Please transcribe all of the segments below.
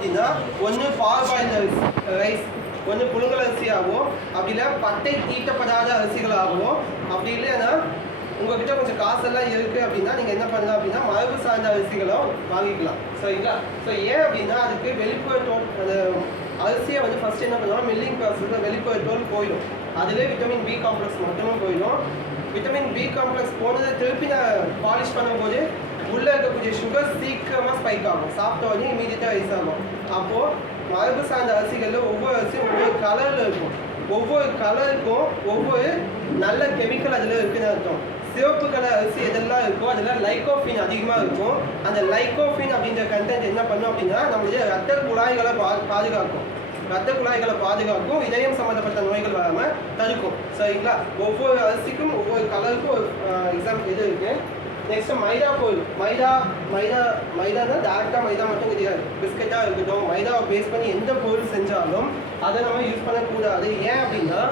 அப்படின்னா ஒன்று boil rice, ஒன்று புழுங்கல் அரிசியாகவும், அப்படி இல்லை பட்டை தீட்டப்படாத அரிசிகளாகவும், அப்படி இல்லைன்னா உங்ககிட்ட கொஞ்சம் காசெல்லாம் இருக்குது அப்படின்னா நீங்கள் என்ன பண்ணலாம் அப்படின்னா மரபு சார்ந்த அரிசிகளும் வாங்கிக்கலாம். சரிங்களா? ஸோ ஏன் அப்படின்னா அதுக்கு வெளிப்புற தோல், அந்த அரிசியை வந்து ஃபஸ்ட்டு என்ன பண்ணுவோம், மில்லிங் ப்ராசஸில் வெளிப்புற தோல் போயிடும். அதிலே விட்டமின் பி காம்ப்ளெக்ஸ் மட்டுமே போயிடும். விட்டமின் பி காம்ப்ளெக்ஸ் போனதை திருப்பி நான் பாலிஷ் பண்ணும்போது உள்ளே இருக்கக்கூடிய சுகர் சீக்கிரமாக ஸ்பைக் ஆகும். சாப்பிட்ட உடனே இமீடியட்டாக ரைஸ் ஆகும். அப்போது மரபு சார்ந்த அரிசிகளில் ஒவ்வொரு அரிசியும் ஒவ்வொரு கலரில் இருக்கும். ஒவ்வொரு கலருக்கும் ஒவ்வொரு நல்ல கெமிக்கல் அதில் இருக்குன்னு அர்த்தம். சிவப்பு கலர் அரிசி எதெல்லாம் இருக்கோ அதில் லைகோஃபின் அதிகமாக இருக்கும். அந்த லைகோஃபின் அப்படின்ற கண்டென்ட் என்ன பண்ணும் அப்படின்னா நம்மளுடைய ரத்த குழாய்களை பாதுகாக்கும். ரத்த குழாய்களை பாதுகாக்கும், இதயம் சம்மந்தப்பட்ட நோய்கள் வராமல் தடுக்கும். சரிங்களா? ஒவ்வொரு அரிசிக்கும் ஒவ்வொரு கலருக்கும் ஒரு எக்ஸாம்பிள் இது இருக்குது. நெக்ஸ்ட் மைதா பொருள். மைதானா டேரெக்டாக மைதா மட்டும் கிடையாது. பிஸ்கட்டாக இருக்கட்டும், மைதாவை பேஸ் பண்ணி எந்த பொருள் செஞ்சாலும் அதை நம்ம யூஸ் பண்ணக்கூடாது. ஏன் அப்படின்னா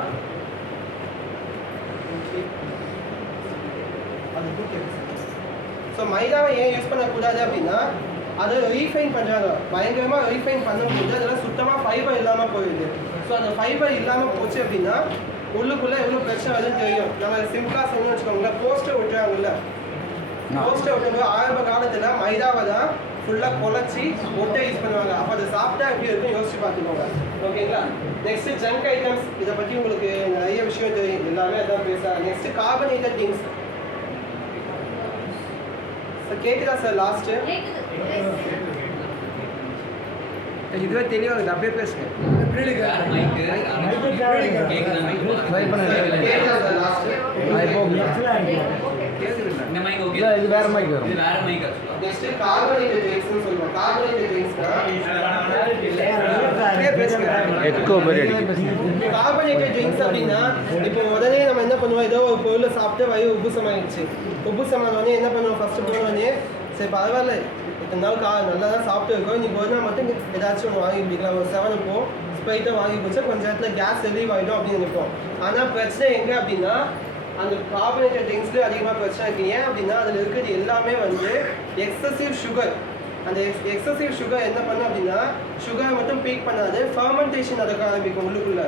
ஸோ மைதாவை ஏன் யூஸ் பண்ணக்கூடாது அப்படின்னா அதை ரீஃபைன் பண்ணுறாங்க. பயங்கரமாக ரீஃபைன் பண்ணும்போது அதெல்லாம் சுத்தமாக ஃபைபர் இல்லாமல் போயிடுது. ஸோ அந்த ஃபைபர் இல்லாமல் போச்சு அப்படின்னா உள்ளுக்குள்ளே எவ்வளோ பிரச்சனை வருதுன்னு தெரியும். நம்ம சிம்பிளாக சொல்லணும்னு வச்சுக்கோங்களேன், போஸ்டர் ஒட்டுறாங்கல்ல, போஸ்டர் ஒட்டுறது ஆரம்ப காலத்தில் மைதாவை தான் ஃபுல்லாக குழச்சி ஒட்டை யூஸ் பண்ணுவாங்க. அப்போ அதை சாப்பிட்டா எப்படி இருக்கும் யோசிச்சு பார்த்துக்கோங்க. ஓகேங்களா? Next junk items. இதை பற்றி உங்களுக்கு நிறைய விஷயம் தெரியும், எல்லாமே அதான் பேசுகிறாங்க. Next carbonated things. கேட்குதா சார்? லாஸ்ட்டு இதுவே தெளிவாகுது, அப்படியே பேசுங்க. இது வேற மைக் வரும். நெக்ஸ்ட் கார்பனேட்டட் ட்ரிங்க்ஸ்னு சொல்லுவோம். கார்பனேட்டட் ட்ரிங்க்ஸ்னா எக்கோ பரி அடிக்குது. கார்பனேட்டட் ட்ரிங்க்ஸ் அப்படின்னா இப்போ உடனே நம்ம என்ன பண்ணுவோம், ஏதோ ஒரு பொருளை சாப்பிட்டு வயிறு உப்புசமாயிடுச்சு. உப்புசமான உடனே என்ன பண்ணுவோம், ஃபஸ்ட்டு போனோடனே சரி பரவாயில்ல இத்தனை நாள் நல்லா தான் சாப்பிட்டு இருக்கோம், இன்னைக்கு ஒரு நாள் மட்டும் ஏதாச்சும் ஒன்று வாங்கி பிடிக்கலாம், ஒரு 7 ஸ்ப்ரைட்டோ வாங்கி குடிச்சா கொஞ்சம் நேரத்தில் கேஸ் ரிலீவ் ஆகிடும் அப்படின்னு நினைப்போம். ஆனால் பிரச்சனை எங்கே அப்படின்னா அந்த கார்பனேட்டட் ட்ரிங்க்ஸ்லேயே அதிகமாக பிரச்சனை இருக்குது. ஏன் அப்படின்னா அதில் இருக்கிறது எல்லாமே வந்து எக்ஸசிவ் சுகர். அந்த எக்ஸசிவ் சுகர் என்ன பண்ணும் அப்படின்னா சுகரை மட்டும் பீக் பண்ணாது, ஃபர்மெண்டேஷன் நடக்க ஆரம்பிக்கும். உள்ளுக்குள்ளே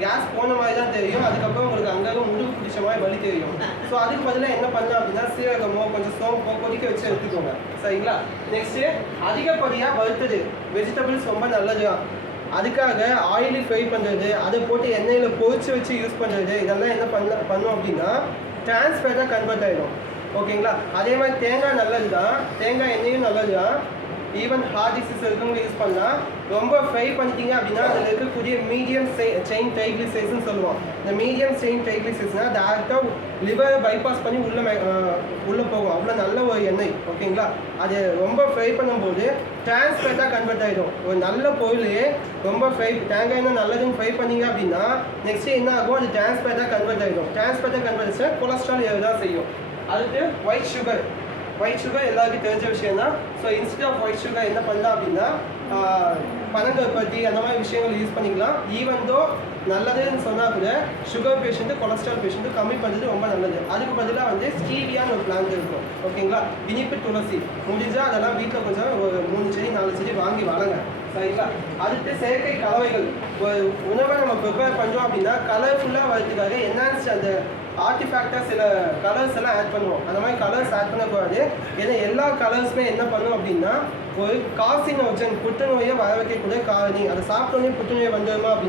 கேஸ் போன மாதிரி தான் தெரியும், அதுக்கப்புறம் உங்களுக்கு அங்கங்கே முதுகு பிடிச்ச மாதிரி வலி தெரியும். ஸோ அதுக்கு பதிலாக என்ன பண்ணலாம் அப்படின்னா சீரகமோ கொஞ்சம் சோம்போ கொதிக்க வச்சு எடுத்துக்கோங்க. சரிங்களா? நெக்ஸ்ட்டு அதிகப்படியாக வறுத்தது வெஜிடபிள்ஸ் ரொம்ப நல்லது. அதுக்காக ஆயிலி ஃப்ரை பண்ணுறது, அதை போட்டு எண்ணெயில் பொரிச்சு வச்சு யூஸ் பண்ணுறது, இதெல்லாம் என்ன பண்ணோம் அப்படின்னா டிரான்ஸ்ஃபேட்டாக கன்வெர்ட் ஆகிடும். ஓகேங்களா? அதே மாதிரி தேங்காய் நல்லது தான், தேங்காய் எண்ணெயும் நல்லது தான். ஈவன் ஹார்ட் டிசீஸ் இருக்கவங்க யூஸ் பண்ணலாம். ரொம்ப ஃப்ரை பண்ணிட்டீங்க அப்படின்னா அதில் இருக்கக்கூடிய மீடியம் செயின் ட்ரைக்ளிசரைட்ஸ்னு சொல்லுவோம். இந்த மீடியம் செயின் ட்ரைக்ளிசரைட்ஸ்னால் டேரெக்டாக லிவரை பைபாஸ் பண்ணி உள்ளே போகும். அவ்வளோ நல்ல ஒரு எண்ணெய். ஓகேங்களா? அது ரொம்ப ஃப்ரை பண்ணும்போது டிரான்ஸ்ஃபேட்டாக கன்வெர்ட் ஆகிடும். ஒரு நல்ல பொருளையே ரொம்ப தேங்காய் எண்ணெய் நல்லதுன்னு ஃப்ரை பண்ணிங்க அப்படின்னா நெக்ஸ்ட்டு என்ன ஆகும், அது டிரான்ஸ்ஃபேட்டாக கன்வெர்ட் ஆகிடும். டிரான்ஸ்ஃபேட்டாக கன்வெர்ட் ஆச்சுன்னா கொலஸ்ட்ரால் தான் செய்யும். அதுக்கு ஒயிட் சுகர் எல்லாருக்கும் தெரிஞ்ச விஷயம் தான். So instead of white sugar என்ன பண்ணலாம் அப்படின்னா பனங்கற்பத்தி அந்த மாதிரி விஷயங்கள் யூஸ் பண்ணிக்கலாம். ஈவன் தோ நல்லதுன்னு சொன்னால் கூட சுகர் பேஷண்ட்டு கொலஸ்ட்ரால் பேஷண்ட்டு கம்மி பண்ணுறது ரொம்ப நல்லது. அதுக்கு பதிலாக வந்து ஸ்டீவியான்னு ஒரு பிளான்ட் இருக்கும். ஓகேங்களா? இனிப்பு துளசி முடிஞ்சால் அதெல்லாம் வீட்டில் கொஞ்சம் ஒரு 3 செடி 4 செடி வாங்கி வளங்க. சரிங்களா? அடுத்து செயற்கை கலவைகள். ஒரு உணவை நம்ம ப்ரிப்பேர் பண்ணுறோம் அப்படின்னா கலர்ஃபுல்லாக வரதுக்காக என்ஹான்ஸ்ட் அந்த ஆர்டிஃபேக்டாக சில கலர்ஸ் எல்லாம் ஆட் பண்ணுவோம். அந்த மாதிரி கலர்ஸ் ஆட் பண்ணக்கூடாது. ஏன்னா எல்லா கலர்ஸுமே என்ன பண்ணும் அப்படின்னா ஒரு கார்சினோஜன், புற்றுநோயை வர வைக்கக்கூடிய காரணி. அதை சாப்பிட்டோன்னே புற்றுநோய் வந்துடுமா அப்படின்னா